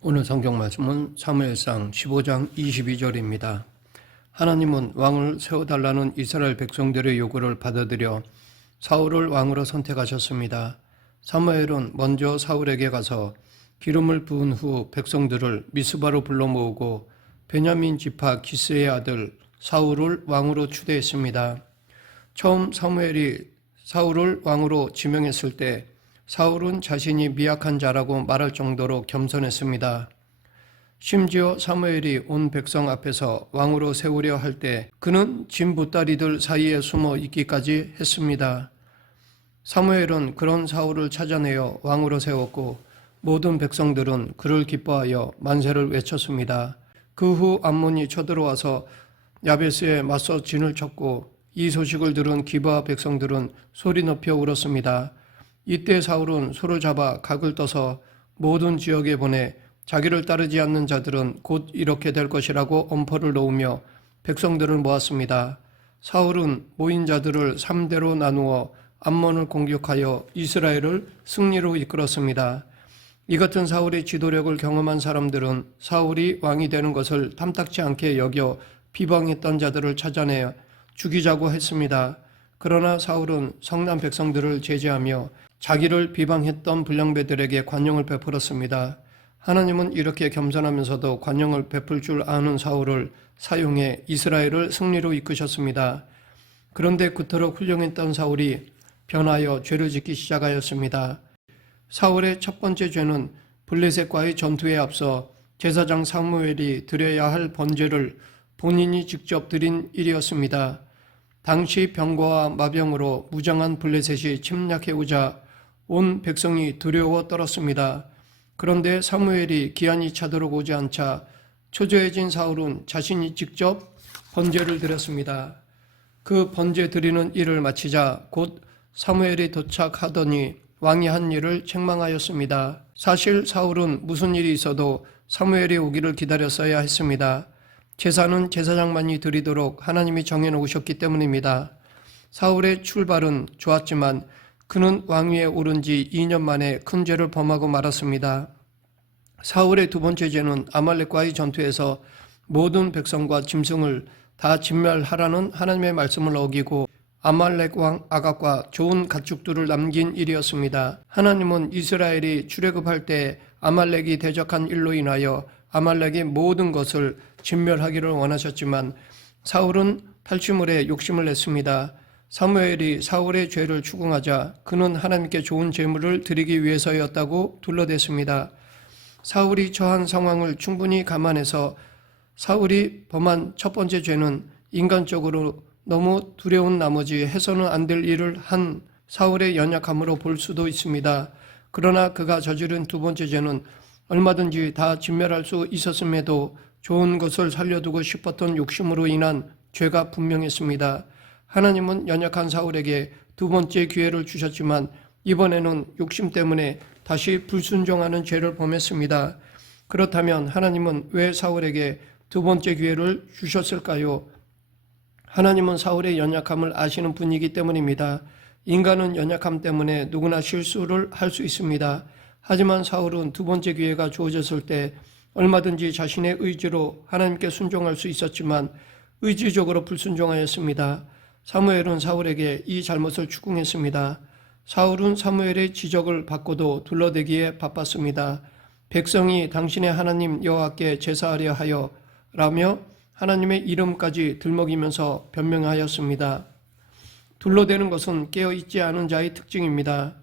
오늘 성경 말씀은 사무엘상 15장 22절입니다. 하나님은 왕을 세워달라는 이스라엘 백성들의 요구를 받아들여 사울을 왕으로 선택하셨습니다. 사무엘은 먼저 사울에게 가서 기름을 부은 후 백성들을 미스바로 불러 모으고 베냐민 지파 기스의 아들 사울을 왕으로 추대했습니다. 처음 사무엘이 사울을 왕으로 지명했을 때 사울은 자신이 미약한 자라고 말할 정도로 겸손했습니다. 심지어 사무엘이 온 백성 앞에서 왕으로 세우려 할 때 그는 진보따리들 사이에 숨어 있기까지 했습니다. 사무엘은 그런 사울을 찾아내어 왕으로 세웠고 모든 백성들은 그를 기뻐하여 만세를 외쳤습니다. 그 후 암몬이 쳐들어와서 야베스에 맞서 진을 쳤고 이 소식을 들은 기브아 백성들은 소리 높여 울었습니다. 이때 사울은 소를 잡아 각을 떠서 모든 지역에 보내 자기를 따르지 않는 자들은 곧 이렇게 될 것이라고 엄포를 놓으며 백성들을 모았습니다. 사울은 모인 자들을 3대로 나누어 암몬을 공격하여 이스라엘을 승리로 이끌었습니다. 이 같은 사울의 지도력을 경험한 사람들은 사울이 왕이 되는 것을 탐탁치 않게 여겨 비방했던 자들을 찾아내 죽이자고 했습니다. 그러나 사울은 성난 백성들을 제지하며 자기를 비방했던 불량배들에게 관용을 베풀었습니다. 하나님은 이렇게 겸손하면서도 관용을 베풀 줄 아는 사울을 사용해 이스라엘을 승리로 이끄셨습니다. 그런데 그토록 훌륭했던 사울이 변하여 죄를 짓기 시작하였습니다. 사울의 첫 번째 죄는 블레셋과의 전투에 앞서 제사장 사무엘이 드려야 할 번제를 본인이 직접 드린 일이었습니다. 당시 병거와 마병으로 무장한 블레셋이 침략해오자 온 백성이 두려워 떨었습니다. 그런데 사무엘이 기한이 차도록 오지 않자 초조해진 사울은 자신이 직접 번제를 드렸습니다. 그 번제 드리는 일을 마치자 곧 사무엘이 도착하더니 왕이 한 일을 책망하였습니다. 사실 사울은 무슨 일이 있어도 사무엘이 오기를 기다렸어야 했습니다. 제사는 제사장만이 드리도록 하나님이 정해놓으셨기 때문입니다. 사울의 출발은 좋았지만 그는 왕위에 오른 지 2년 만에 큰 죄를 범하고 말았습니다. 사울의 두 번째 죄는 아말렉과의 전투에서 모든 백성과 짐승을 다 진멸하라는 하나님의 말씀을 어기고 아말렉 왕 아갑과 좋은 가축들을 남긴 일이었습니다. 하나님은 이스라엘이 출애굽할 때 아말렉이 대적한 일로 인하여 아말렉의 모든 것을 진멸하기를 원하셨지만 사울은 탈취물에 욕심을 냈습니다. 사무엘이 사울의 죄를 추궁하자 그는 하나님께 좋은 제물을 드리기 위해서였다고 둘러댔습니다. 사울이 처한 상황을 충분히 감안해서 사울이 범한 첫 번째 죄는 인간적으로 너무 두려운 나머지 해서는 안 될 일을 한 사울의 연약함으로 볼 수도 있습니다. 그러나 그가 저지른 두 번째 죄는 얼마든지 다 진멸할 수 있었음에도 좋은 것을 살려두고 싶었던 욕심으로 인한 죄가 분명했습니다. 하나님은 연약한 사울에게 두 번째 기회를 주셨지만 이번에는 욕심 때문에 다시 불순종하는 죄를 범했습니다. 그렇다면 하나님은 왜 사울에게 두 번째 기회를 주셨을까요? 하나님은 사울의 연약함을 아시는 분이기 때문입니다. 인간은 연약함 때문에 누구나 실수를 할 수 있습니다. 하지만 사울은 두 번째 기회가 주어졌을 때 얼마든지 자신의 의지로 하나님께 순종할 수 있었지만 의지적으로 불순종하였습니다. 사무엘은 사울에게 이 잘못을 추궁했습니다. 사울은 사무엘의 지적을 받고도 둘러대기에 바빴습니다. 백성이 당신의 하나님 여호와께 제사하려 하여 라며 하나님의 이름까지 들먹이면서 변명하였습니다. 둘러대는 것은 깨어있지 않은 자의 특징입니다.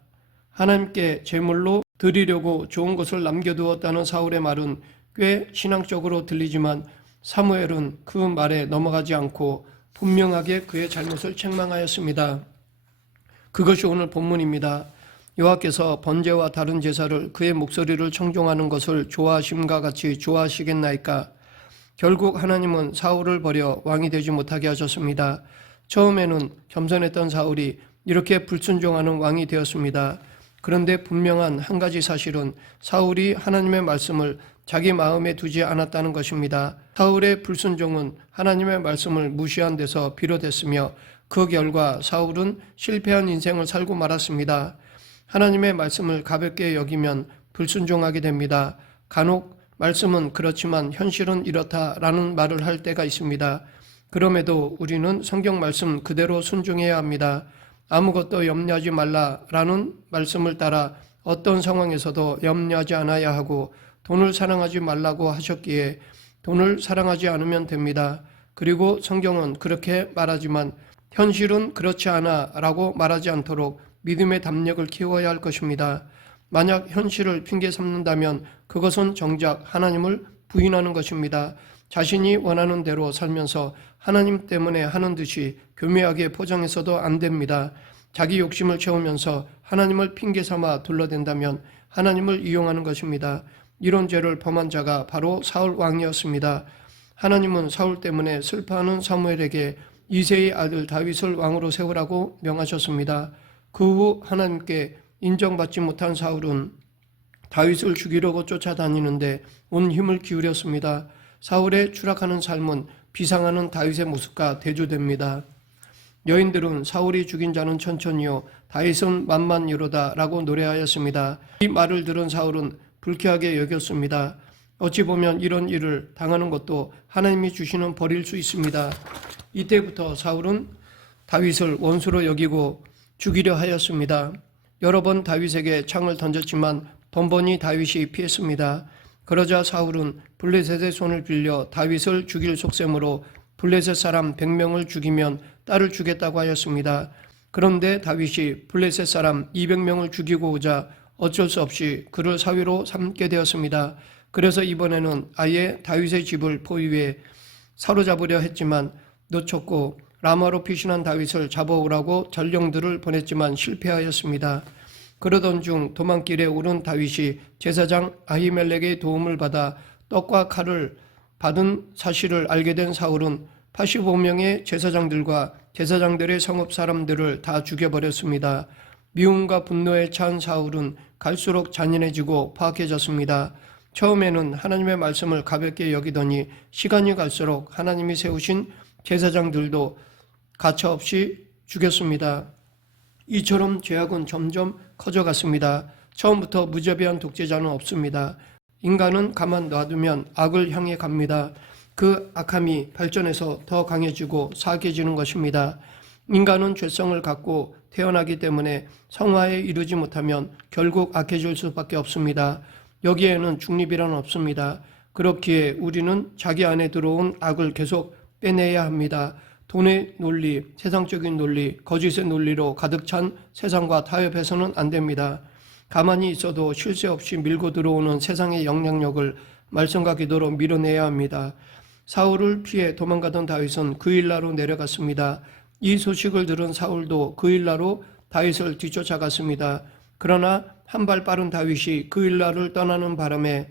하나님께 제물로 드리려고 좋은 것을 남겨두었다는 사울의 말은 꽤 신앙적으로 들리지만 사무엘은 그 말에 넘어가지 않고 분명하게 그의 잘못을 책망하였습니다. 그것이 오늘 본문입니다. 여호와께서 번제와 다른 제사를 그의 목소리를 청종하는 것을 좋아하심과 같이 좋아하시겠나이까? 결국 하나님은 사울을 버려 왕이 되지 못하게 하셨습니다. 처음에는 겸손했던 사울이 이렇게 불순종하는 왕이 되었습니다. 그런데 분명한 한 가지 사실은 사울이 하나님의 말씀을 자기 마음에 두지 않았다는 것입니다. 사울의 불순종은 하나님의 말씀을 무시한 데서 비롯했으며 그 결과 사울은 실패한 인생을 살고 말았습니다. 하나님의 말씀을 가볍게 여기면 불순종하게 됩니다. 간혹 말씀은 그렇지만 현실은 이렇다라는 말을 할 때가 있습니다. 그럼에도 우리는 성경 말씀 그대로 순종해야 합니다. 아무것도 염려하지 말라라는 말씀을 따라 어떤 상황에서도 염려하지 않아야 하고 돈을 사랑하지 말라고 하셨기에 돈을 사랑하지 않으면 됩니다. 그리고 성경은 그렇게 말하지만 현실은 그렇지 않아 라고 말하지 않도록 믿음의 담력을 키워야 할 것입니다. 만약 현실을 핑계 삼는다면 그것은 정작 하나님을 부인하는 것입니다. 자신이 원하는 대로 살면서 하나님 때문에 하는 듯이 교묘하게 포장해서도 안 됩니다. 자기 욕심을 채우면서 하나님을 핑계 삼아 둘러댄다면 하나님을 이용하는 것입니다. 이런 죄를 범한 자가 바로 사울 왕이었습니다. 하나님은 사울 때문에 슬퍼하는 사무엘에게 이새의 아들 다윗을 왕으로 세우라고 명하셨습니다. 그 후 하나님께 인정받지 못한 사울은 다윗을 죽이려고 쫓아다니는데 온 힘을 기울였습니다. 사울의 추락하는 삶은 비상하는 다윗의 모습과 대조됩니다. 여인들은 사울이 죽인 자는 천천히요 다윗은 만만이로다 라고 노래하였습니다. 이 말을 들은 사울은 불쾌하게 여겼습니다. 어찌 보면 이런 일을 당하는 것도 하나님이 주시는 벌일 수 있습니다. 이때부터 사울은 다윗을 원수로 여기고 죽이려 하였습니다. 여러 번 다윗에게 창을 던졌지만 번번이 다윗이 피했습니다. 그러자 사울은 블레셋의 손을 빌려 다윗을 죽일 속셈으로 블레셋 사람 100명을 죽이면 딸을 주겠다고 하였습니다. 그런데 다윗이 블레셋 사람 200명을 죽이고 오자 어쩔 수 없이 그를 사위로 삼게 되었습니다. 그래서 이번에는 아예 다윗의 집을 포위해 사로잡으려 했지만 놓쳤고 라마로 피신한 다윗을 잡아오라고 전령들을 보냈지만 실패하였습니다. 그러던 중 도망길에 오른 다윗이 제사장 아히멜렉의 도움을 받아 떡과 칼을 받은 사실을 알게 된 사울은 85명의 제사장들과 제사장들의 성읍 사람들을 다 죽여버렸습니다. 미움과 분노에 찬 사울은 갈수록 잔인해지고 파악해졌습니다. 처음에는 하나님의 말씀을 가볍게 여기더니 시간이 갈수록 하나님이 세우신 제사장들도 가차없이 죽였습니다. 이처럼 죄악은 점점 커져갔습니다. 처음부터 무자비한 독재자는 없습니다. 인간은 가만 놔두면 악을 향해 갑니다. 그 악함이 발전해서 더 강해지고 사악해지는 것입니다. 인간은 죄성을 갖고 태어나기 때문에 성화에 이르지 못하면 결국 악해질 수밖에 없습니다. 여기에는 중립이란 없습니다. 그렇기에 우리는 자기 안에 들어온 악을 계속 빼내야 합니다. 돈의 논리, 세상적인 논리, 거짓의 논리로 가득 찬 세상과 타협해서는 안 됩니다. 가만히 있어도 쉴 새 없이 밀고 들어오는 세상의 영향력을 말씀과 기도로 밀어내야 합니다. 사울을 피해 도망가던 다윗은 그일라로 내려갔습니다. 이 소식을 들은 사울도 그일라로 다윗을 뒤쫓아갔습니다. 그러나 한 발 빠른 다윗이 그일라를 떠나는 바람에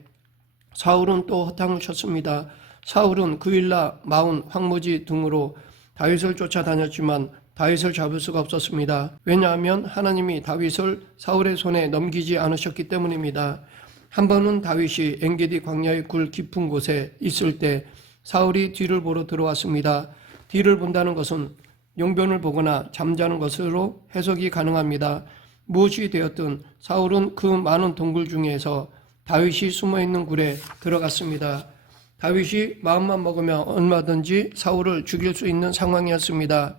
사울은 또 허탕을 쳤습니다. 사울은 그일라, 마운, 황무지 등으로 다윗을 쫓아다녔지만 다윗을 잡을 수가 없었습니다. 왜냐하면 하나님이 다윗을 사울의 손에 넘기지 않으셨기 때문입니다. 한 번은 다윗이 엔게디 광야의 굴 깊은 곳에 있을 때 사울이 뒤를 보러 들어왔습니다. 뒤를 본다는 것은 용변을 보거나 잠자는 것으로 해석이 가능합니다. 무엇이 되었든 사울은 그 많은 동굴 중에서 다윗이 숨어있는 굴에 들어갔습니다. 다윗이 마음만 먹으면 얼마든지 사울을 죽일 수 있는 상황이었습니다.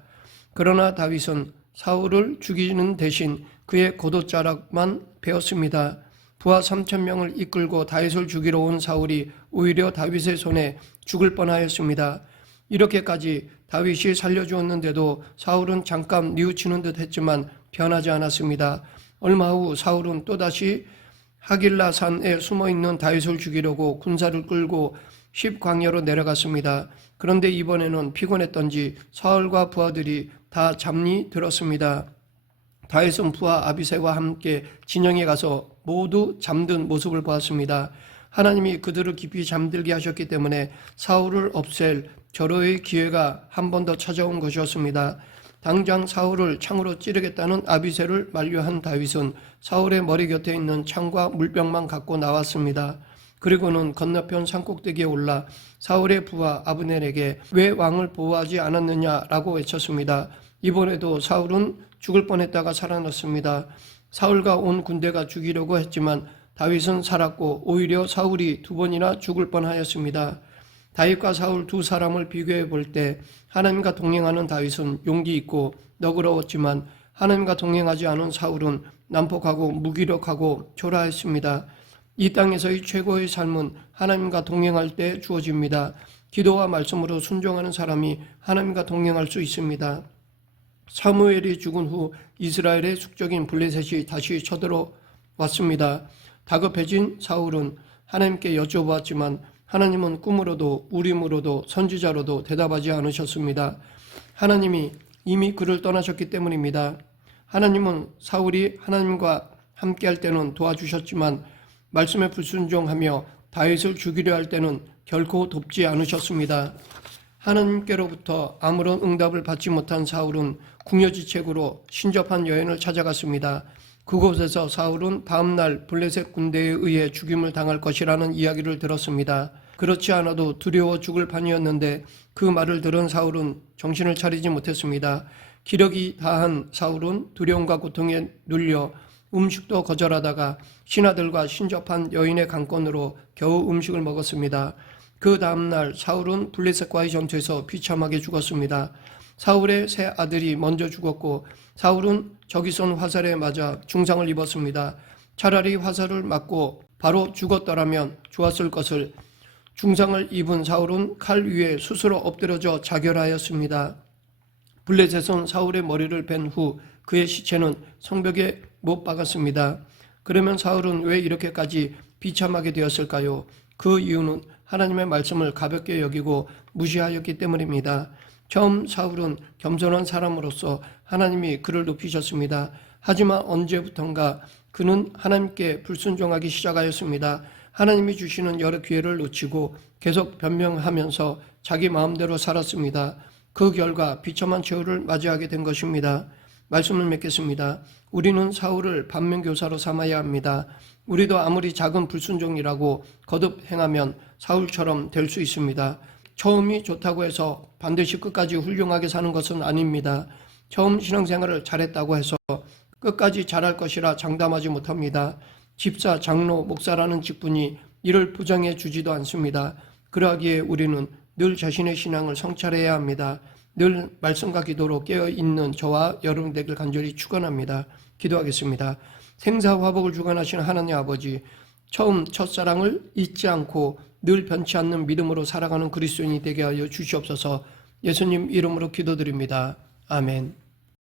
그러나 다윗은 사울을 죽이는 대신 그의 고도자락만 배웠습니다. 부하 3,000명을 이끌고 다윗을 죽이러 온 사울이 오히려 다윗의 손에 죽을 뻔하였습니다. 이렇게까지 다윗이 살려주었는데도 사울은 잠깐 뉘우치는 듯 했지만 변하지 않았습니다. 얼마 후 사울은 또다시 하길라산에 숨어있는 다윗을 죽이려고 군사를 끌고 십광야로 내려갔습니다. 그런데 이번에는 피곤했던지 사울과 부하들이 다 잠이 들었습니다. 다윗은 부하 아비새와 함께 진영에 가서 모두 잠든 모습을 보았습니다. 하나님이 그들을 깊이 잠들게 하셨기 때문에 사울을 없앨 절호의 기회가 한 번 더 찾아온 것이었습니다. 당장 사울을 창으로 찌르겠다는 아비새를 만류한 다윗은 사울의 머리 곁에 있는 창과 물병만 갖고 나왔습니다. 그리고는 건너편 산꼭대기에 올라 사울의 부하 아브넬에게 왜 왕을 보호하지 않았느냐라고 외쳤습니다. 이번에도 사울은 죽을 뻔했다가 살아났습니다. 사울과 온 군대가 죽이려고 했지만 다윗은 살았고 오히려 사울이 2번이나 죽을 뻔하였습니다. 다윗과 사울 두 사람을 비교해 볼 때 하나님과 동행하는 다윗은 용기 있고 너그러웠지만 하나님과 동행하지 않은 사울은 난폭하고 무기력하고 초라했습니다. 이 땅에서의 최고의 삶은 하나님과 동행할 때 주어집니다. 기도와 말씀으로 순종하는 사람이 하나님과 동행할 수 있습니다. 사무엘이 죽은 후 이스라엘의 숙적인 블레셋이 다시 쳐들어왔습니다. 다급해진 사울은 하나님께 여쭤보았지만 하나님은 꿈으로도 우림으로도 선지자로도 대답하지 않으셨습니다. 하나님이 이미 그를 떠나셨기 때문입니다. 하나님은 사울이 하나님과 함께할 때는 도와주셨지만 말씀에 불순종하며 다윗을 죽이려 할 때는 결코 돕지 않으셨습니다. 하나님께로부터 아무런 응답을 받지 못한 사울은 궁여지책으로 신접한 여인을 찾아갔습니다. 그곳에서 사울은 다음날 블레셋 군대에 의해 죽임을 당할 것이라는 이야기를 들었습니다. 그렇지 않아도 두려워 죽을 판이었는데 그 말을 들은 사울은 정신을 차리지 못했습니다. 기력이 다한 사울은 두려움과 고통에 눌려 음식도 거절하다가 신하들과 신접한 여인의 강권으로 겨우 음식을 먹었습니다. 그 다음날 사울은 블레셋과의 전투에서 비참하게 죽었습니다. 사울의 세 아들이 먼저 죽었고 사울은 적이 쏜 화살에 맞아 중상을 입었습니다. 차라리 화살을 맞고 바로 죽었더라면 좋았을 것을 중상을 입은 사울은 칼 위에 스스로 엎드려져 자결하였습니다. 블레셋은 사울의 머리를 벤 후 그의 시체는 성벽에 못 박았습니다. 그러면 사울은 왜 이렇게까지 비참하게 되었을까요? 그 이유는 하나님의 말씀을 가볍게 여기고 무시하였기 때문입니다. 처음 사울은 겸손한 사람으로서 하나님이 그를 높이셨습니다. 하지만 언제부턴가 그는 하나님께 불순종하기 시작하였습니다. 하나님이 주시는 여러 기회를 놓치고 계속 변명하면서 자기 마음대로 살았습니다. 그 결과 비참한 최후를 맞이하게 된 것입니다. 말씀을 맺겠습니다. 우리는 사울을 반면교사로 삼아야 합니다. 우리도 아무리 작은 불순종이라고 거듭 행하면 사울처럼 될 수 있습니다. 처음이 좋다고 해서 반드시 끝까지 훌륭하게 사는 것은 아닙니다. 처음 신앙생활을 잘했다고 해서 끝까지 잘할 것이라 장담하지 못합니다. 집사, 장로, 목사라는 직분이 이를 보장해 주지도 않습니다. 그러하기에 우리는 늘 자신의 신앙을 성찰해야 합니다. 늘 말씀과 기도로 깨어있는 저와 여러분 되길 간절히 축원합니다. 기도하겠습니다. 생사화복을 주관하시는 하나님 아버지, 처음 첫사랑을 잊지 않고 늘 변치 않는 믿음으로 살아가는 그리스도인이 되게 하여 주시옵소서. 예수님 이름으로 기도드립니다. 아멘.